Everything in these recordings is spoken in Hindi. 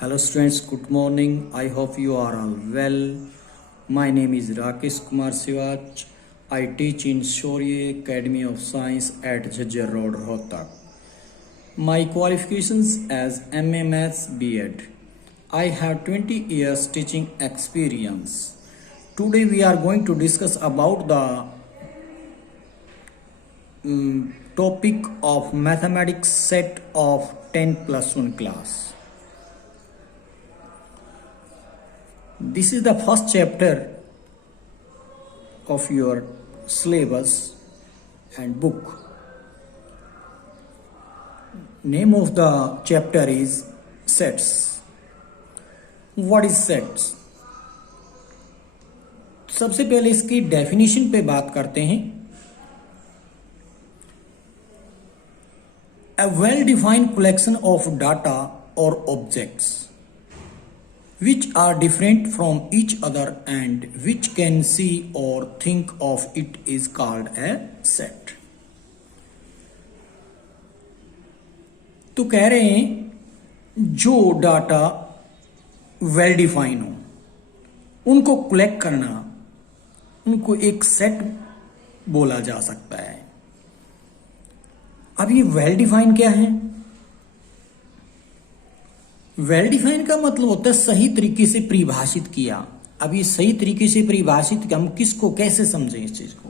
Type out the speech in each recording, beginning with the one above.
Hello students, good morning. I hope you are all well. My name is Rakesh Kumar Sivaj. I teach in Shaurya Academy of Science at Jhajjar Road, Rohtak. My qualifications as MA Maths B.Ed. I have 20 years teaching experience. Today we are going to discuss about the topic of mathematics set of 10 plus 1 class. This is the first chapter of your syllabus and book. Name of the chapter is sets. What is sets? सबसे पहले इसकी डेफिनेशन पे बात करते हैं. A well-defined collection of data or objects which are different from each other and which can see or think of it is called a set. तो कह रहे हैं जो डाटा वेल डिफाइन हो उनको कलेक्ट करना, उनको एक सेट बोला जा सकता है. अब ये वेल डिफाइन क्या है? वेल डिफाइन का मतलब होता है सही तरीके से परिभाषित किया. अब ये सही तरीके से परिभाषित हम किसको कैसे समझें इस चीज को?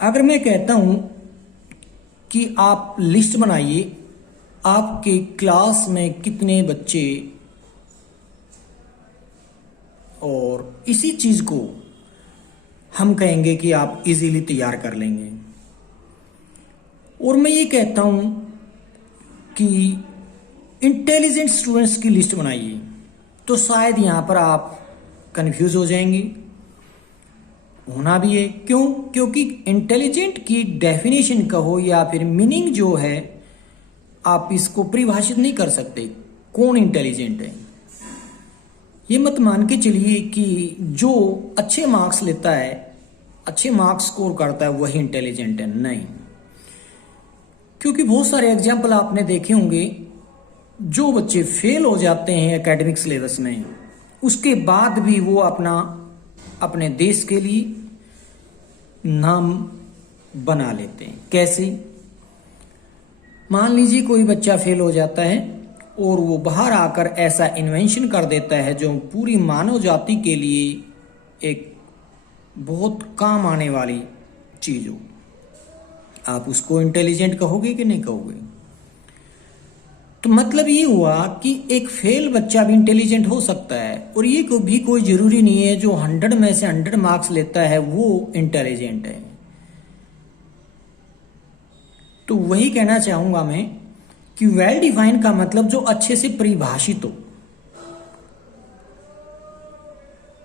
अगर मैं कहता हूं कि आप लिस्ट बनाइए आपके क्लास में कितने बच्चे, और इसी चीज को हम कहेंगे कि आप इजीली तैयार कर लेंगे. और मैं ये कहता हूं कि इंटेलिजेंट स्टूडेंट्स की लिस्ट बनाइए, तो शायद यहां पर आप कंफ्यूज हो जाएंगे. होना भी है. क्यों? क्योंकि इंटेलिजेंट की डेफिनेशन कहो या फिर मीनिंग जो है आप इसको परिभाषित नहीं कर सकते. कौन इंटेलिजेंट है? ये मत मान के चलिए कि जो अच्छे मार्क्स लेता है, अच्छे मार्क्स स्कोर करता है वही इंटेलिजेंट है. नहीं, क्योंकि बहुत सारे एग्जाम्पल आपने देखे होंगे जो बच्चे फेल हो जाते हैं एकेडमिक सिलेबस में, उसके बाद भी वो अपने देश के लिए नाम बना लेते हैं. कैसे? मान लीजिए कोई बच्चा फेल हो जाता है और वो बाहर आकर ऐसा इन्वेंशन कर देता है जो पूरी मानव जाति के लिए एक बहुत काम आने वाली चीज हो. आप उसको इंटेलिजेंट कहोगे कि नहीं कहोगे? तो मतलब ये हुआ कि एक फेल बच्चा भी इंटेलिजेंट हो सकता है, और ये भी कोई जरूरी नहीं है जो 100 में से 100 मार्क्स लेता है वो इंटेलिजेंट है. तो वही कहना चाहूंगा मैं कि वेल डिफाइन का मतलब जो अच्छे से परिभाषित हो.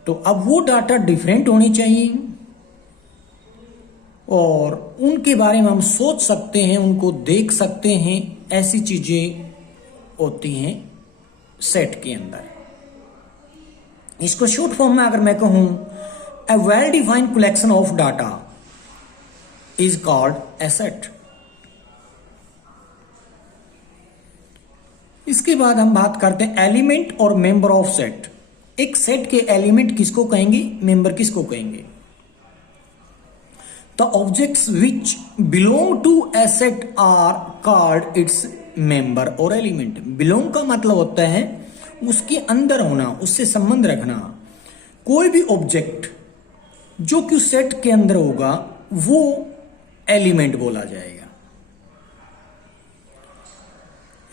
तो अब वो डाटा डिफरेंट होनी चाहिए और उनके बारे में हम सोच सकते हैं, उनको देख सकते हैं. ऐसी चीजें होती हैं सेट के अंदर. इसको शॉर्ट फॉर्म में अगर मैं कहूं, a well defined collection of data is called a set. इसके बाद हम बात करते हैं एलिमेंट और मेंबर ऑफ सेट. एक सेट के एलिमेंट किसको कहेंगे, मेंबर किसको कहेंगे? The objects which belong to a set are called its member और एलिमेंट. बिलोंग का मतलब होता है उसके अंदर होना, उससे संबंध रखना. कोई भी ऑब्जेक्ट जो कि उस सेट के अंदर होगा वो एलिमेंट बोला जाएगा.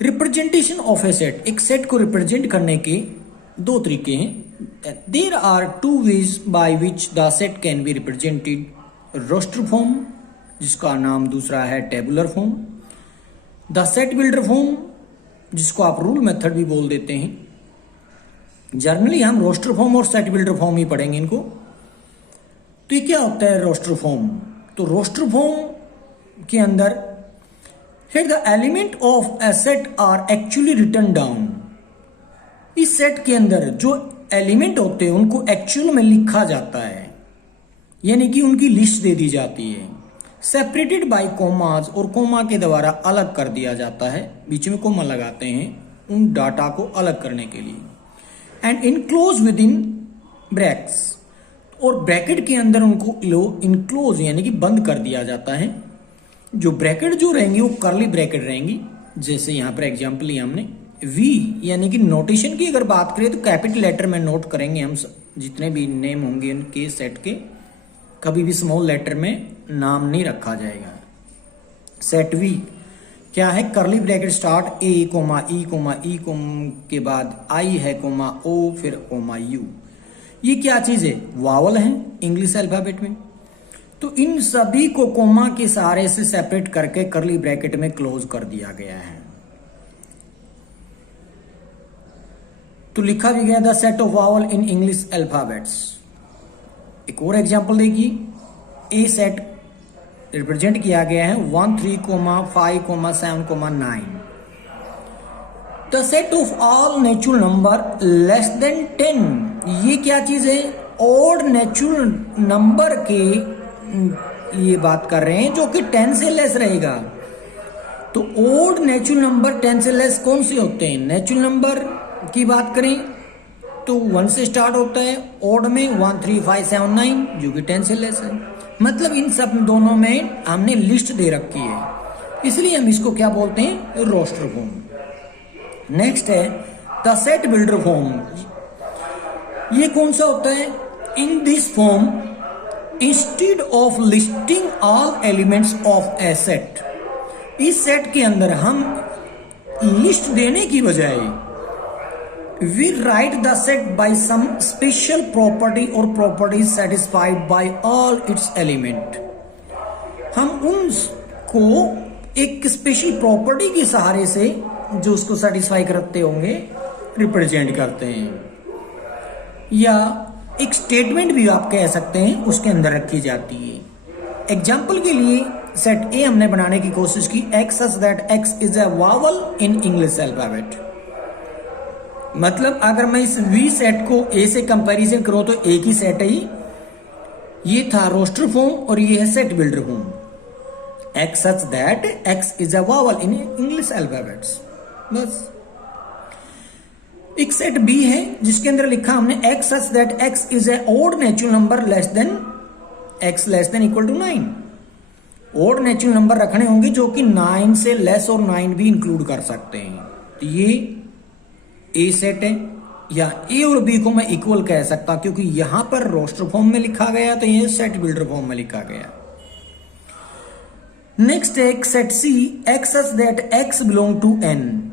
Representation of a set. एक सेट को रिप्रेजेंट करने के दो तरीके हैं. There are two ways by which the set can be represented. Roster form, जिसका नाम दूसरा है tabular form. The set builder form, जिसको आप रूल मेथड भी बोल देते हैं. जनरली हम रोस्टर फॉर्म और सेट बिल्डर फॉर्म ही पढ़ेंगे इनको. तो ये क्या होता है रोस्टर फॉर्म? तो रोस्टर फॉर्म के अंदर here the element of a set are actually written down. इस सेट के अंदर जो एलिमेंट होते हैं उनको एक्चुअल में लिखा जाता है, यानी कि उनकी लिस्ट दे दी जाती है. सेपरेटेड बाय कोमाज, और कोमा के द्वारा अलग कर दिया जाता है. बीच में कोमा लगाते हैं उन डाटा को अलग करने के लिए। And enclose with in Bragg's, और ब्रैकेट के अंदर उनको इनक्लोज यानी कि बंद कर दिया जाता है। जो ब्रैकेट जो रहेंगी वो कर्ली ब्रैकेट रहेंगी। जैसे यहाँ पर एग्जाम्पल लिया हमने वी, यानी कि नोटेशन की अगर बात करें तो कैपिटल लेटर में नोट करेंगे हम जितने भी नेम होंगे उनके सेट के, कभी भी स्मॉल लेटर में नाम नहीं रखा जाएगा। सेट वी क्या है, कर्ली ब्रैकेट स्टार्ट ए कोमा ई कोमा ई के बाद आई है कोमा ओ फिर कोमा यू। ये क्या चीज है, वावल है इंग्लिश अल्फाबेट में। तो इन सभी को कोमा के सहारे से सेपरेट करके कर्ली ब्रैकेट में क्लोज कर दिया गया है। तो लिखा भी गया the set of vowel in English alphabets. एक और एग्जांपल देखिए, ए सेट रिप्रेजेंट किया गया है 1 3 5 7 9। The set of all natural number less then 10, ये क्या चीज है, ऑड नेचुरल नंबर के ये बात कर रहे हैं जो कि 10 से लेस रहेगा। तो ऑड नेचुरल नंबर 10 से लेस कौन से होते हैं, नेचुरल नंबर की बात करें तो 1 से स्टार्ट होता है, ऑड में 1 3 5 7 9 जो कि 10 से लेस है। मतलब इन सब दोनों में हमने लिस्ट दे रखी है, इसलिए हम इसको क्या बोलते हैं, रोस्टर फॉर्म। नेक्स्ट है द सेट बिल्डर फॉर्म। ये कौन सा होता है, in this form instead of listing all elements of a set, इस सेट के अंदर हम लिस्ट देने की बजाय we write the set by some special property or properties satisfied by all its element। हम उनको एक स्पेशल प्रॉपर्टी के सहारे से जो उसको सेटिस्फाई करते होंगे रिप्रेजेंट करते हैं, या एक स्टेटमेंट भी आप कह सकते हैं उसके अंदर रखी जाती है। एग्जाम्पल के लिए सेट ए हमने बनाने की कोशिश की, x such that x is a vowel in English alphabet। मतलब अगर मैं इस वी सेट को ए से कंपैरिजन करूं तो एक ही सेट है, ये था रोस्टर फॉर्म और ये है set builder form. X such that x is a vowel in English alphabets. बस एक सेट बी है जिसके अंदर लिखा हमने x such that x is a odd natural number less than x less than equal to 9। Odd natural number रखने होंगे जो कि 9 से लेस और 9 भी इंक्लूड कर सकते हैं। तो ये ए सेट है, या ए और बी को मैं इक्वल कह सकता क्योंकि यहां पर रोस्टर फॉर्म में लिखा गया तो ये सेट बिल्डर फॉर्म में लिखा गया। नेक्स्ट है set c, x such that x belong to n,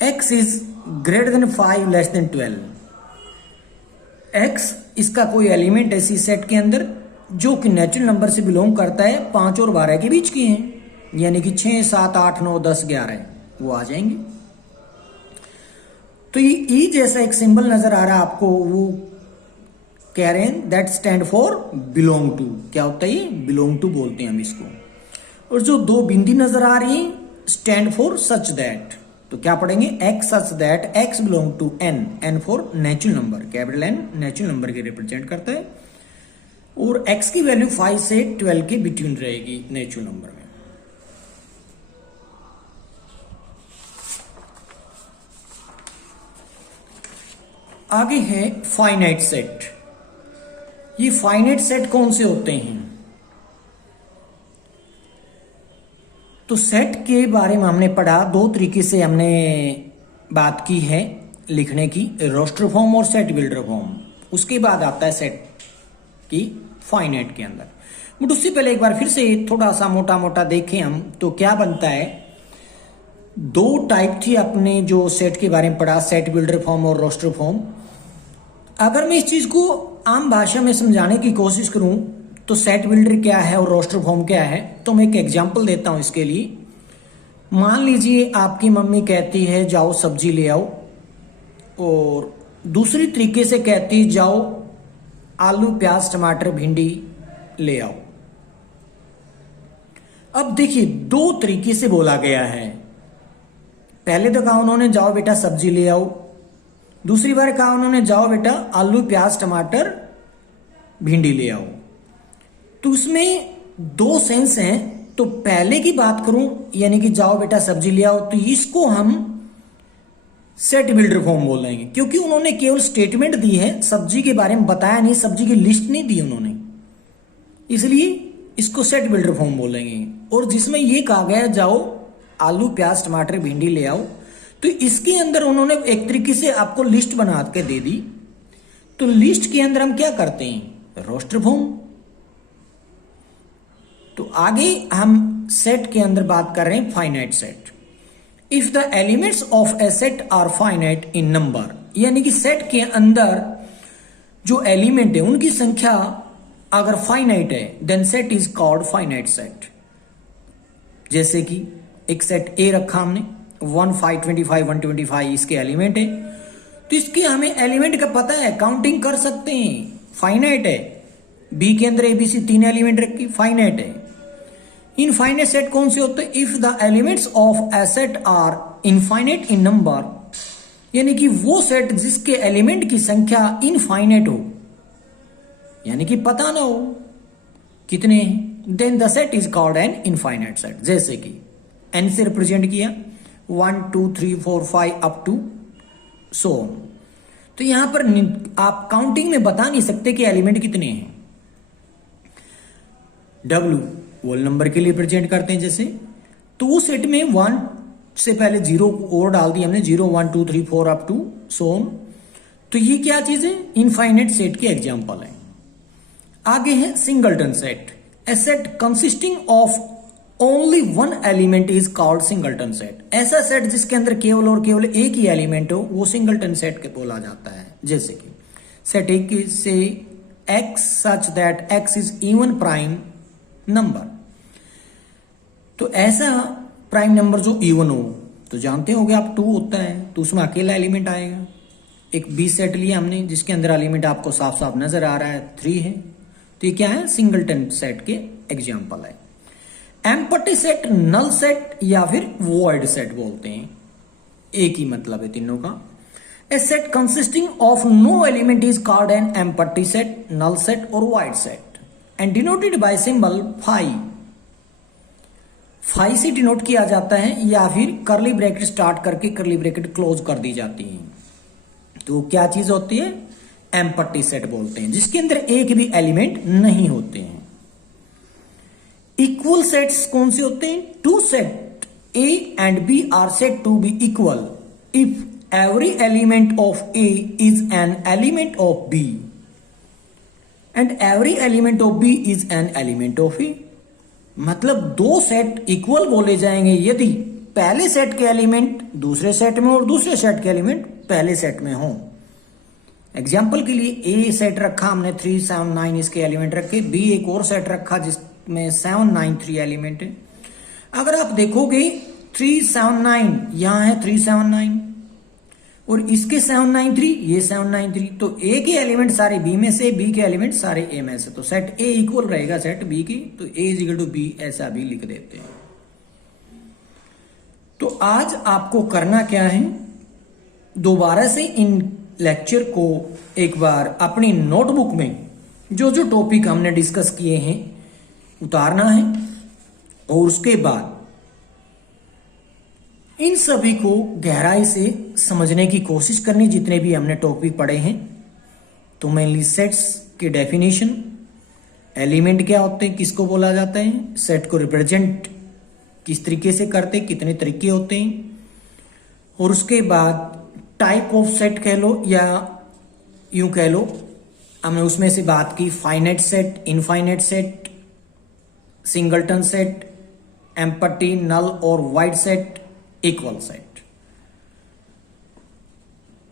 x is greater than 5 less than 12। X इसका कोई एलिमेंट है सी सेट के अंदर जो कि नेचुरल नंबर से बिलोंग करता है 5 और 12 के बीच की है, यानी कि 6 7 8 9 10 11 वो आ जाएंगे। तो ये ई जैसा एक सिंबल नजर आ रहा है आपको, वो कह रहे हैं that stand for belong to. क्या होता है ये, बिलोंग टू बोलते हैं हम इसको। और जो दो बिंदी नजर आ रही है स्टैंड फॉर सच दैट। तो क्या पढ़ेंगे, x such that x belong to n, n for natural number, capital n natural number के रिप्रेजेंट करता है, और एक्स की वैल्यू 5 से 12 के बिटवीन रहेगी नेचुरल नंबर में। आगे है फाइनाइट सेट। ये फाइनाइट सेट कौन से होते हैं, तो सेट के बारे में हमने पढ़ा, दो तरीके से हमने बात की है लिखने की, रोस्टर फॉर्म और सेट बिल्डर फॉर्म। उसके बाद आता है सेट की फाइनाइट के अंदर। बट उससे पहले एक बार फिर से थोड़ा सा मोटा मोटा देखें हम तो क्या बनता है। दो टाइप थी अपने जो सेट के बारे में पढ़ा, सेट बिल्डर फॉर्म और रोस्टर फॉर्म। अगर मैं इस चीज को आम भाषा में समझाने की कोशिश करूं तो सेट बिल्डर क्या है और रोस्टर फॉर्म क्या है, तो मैं एक एग्जांपल देता हूं इसके लिए। मान लीजिए आपकी मम्मी कहती है जाओ सब्जी ले आओ, और दूसरी तरीके से कहती जाओ आलू प्याज टमाटर भिंडी ले आओ। अब देखिए दो तरीके से बोला गया है। पहले तो कहा उन्होंने जाओ बेटा सब्जी ले आओ, दूसरी बार कहा उन्होंने जाओ बेटा आलू प्याज टमाटर भिंडी ले आओ। तो उसमें दो सेंस हैं। तो पहले की बात करूं यानी कि जाओ बेटा सब्जी ले आओ, तो इसको हम सेट बिल्डर फॉर्म बोल देंगे, क्योंकि उन्होंने केवल स्टेटमेंट दी है, सब्जी के बारे में बताया नहीं, सब्जी की लिस्ट नहीं दी उन्होंने, इसलिए इसको सेट बिल्डर फॉर्म बोलेंगे। और जिसमें ये कहा गया जाओ आलू प्याज टमाटर भिंडी ले आओ, तो इसके अंदर उन्होंने एक तरीके से आपको लिस्ट बना के दे दी। तो लिस्ट के अंदर हम क्या करते हैं, रोस्टर फॉर्म। तो आगे हम सेट के अंदर बात कर रहे हैं finite set. If the elements of a set are finite in number, यानी कि सेट के अंदर जो एलिमेंट है उनकी संख्या अगर फाइनाइट है, then set is called finite set. जैसे कि एक सेट ए रखा हमने 1 5 25 125 इसके एलिमेंट है, तो इसके हमें एलिमेंट का पता है, काउंटिंग कर सकते हैं, फाइनाइट है। बी के अंदर एबीसी 3 एलिमेंट रखी, फाइनाइट है। इनफाइनाइट सेट कौन से होते हैं, if the elements of a set are infinite in number, यानी कि वो सेट जिसके एलिमेंट की संख्या इनफाइनाइट हो, यानी कि पता ना हो कितने हैं, then the set is called an infinite set. जैसे कि एन से रिप्रेजेंट किया 1 2 3 4 5 अप टू सो। तो यहां पर आप काउंटिंग में बता नहीं सकते कि एलिमेंट कितने हैं। डब्ल्यू होल नंबर के लिए रिप्रेजेंट करते हैं, जैसे तो वो सेट में 1 से पहले 0 और डाल दिया हमने, 0 1 2 3 4 अप टू सो। तो ये क्या चीज है, इनफाइनाइट सेट के एग्जांपल है। आगे है singleton set. A set consisting of only one element is called singleton set. ऐसा सेट जिसके अंदर केवल और केवल एक ही एलिमेंट हो, वो सिंगलटन सेट के बोला जाता है। जैसे कि सेट एक से x such that x is even prime number. तो ऐसा प्राइम नंबर जो इवन हो, तो जानते होगे आप 2 होता है, तो उसमें अकेला एलिमेंट आएगा। एक बी सेट लिया हमने जिसके अंदर एलिमेंट आपको साफ साफ नजर आ रहा है 3 है, तो ये क्या है, सिंगलटन सेट के एग्जांपल है। एम्प्टी सेट, नल सेट या फिर वॉइड सेट बोलते हैं, एक ही मतलब है तीनों का। A set consisting of no element is called an empty set, null set और void set and denoted by symbol phi. Phi से डिनोट किया जाता है या फिर करली ब्रैकेट स्टार्ट करके करली ब्रैकेट क्लोज कर दी जाती है। तो क्या चीज होती है, एम्प्टी सेट बोलते हैं, जिसके अंदर एक भी एलिमेंट नहीं होते हैं। इक्वल सेट्स कौन से होते हैं, two set A and B are said to be equal if every element of A is an element of B and every element of B is an element of A. मतलब दो सेट इक्वल बोले जाएंगे यदि पहले सेट के एलिमेंट दूसरे सेट में और दूसरे सेट के एलिमेंट पहले सेट में हो। एग्जाम्पल के लिए ए सेट रखा हमने 3 7 9 इसके एलिमेंट रखे, बी एक और सेट रखा जिसमें 7 9 3 एलिमेंट है। अगर आप देखोगे 3 7 9 यहां है 3 7 9 और इसके 7 9 3 ये 7 9 3, तो ए के एलिमेंट सारे बी में से, बी के एलिमेंट सारे ए में से, तो सेट ए इक्वल रहेगा सेट बी की, तो ए इज इक्वल टू बी ऐसा भी लिख देते हैं। तो आज आपको करना क्या है, दोबारा से इन लेक्चर को एक बार अपनी नोटबुक में जो जो टॉपिक हमने डिस्कस किए हैं उतारना है और उसके बाद इन सभी को गहराई से समझने की कोशिश करनी, जितने भी हमने टॉपिक पढ़े हैं। तो मेनली सेट्स के डेफिनेशन, एलिमेंट क्या होते हैं, किसको बोला जाता है, सेट को रिप्रेजेंट किस तरीके से करते, कितने तरीके होते हैं, और उसके बाद टाइप ऑफ सेट कह लो या यूं कह लो, हमने उसमें से बात की finite set, infinite set, singleton set, empty, null और वाइड सेट, इक्वल सेट।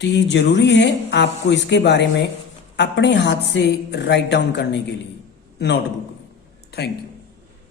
तो ये जरूरी है आपको इसके बारे में अपने हाथ से राइट डाउन करने के लिए नोटबुक। Thank you.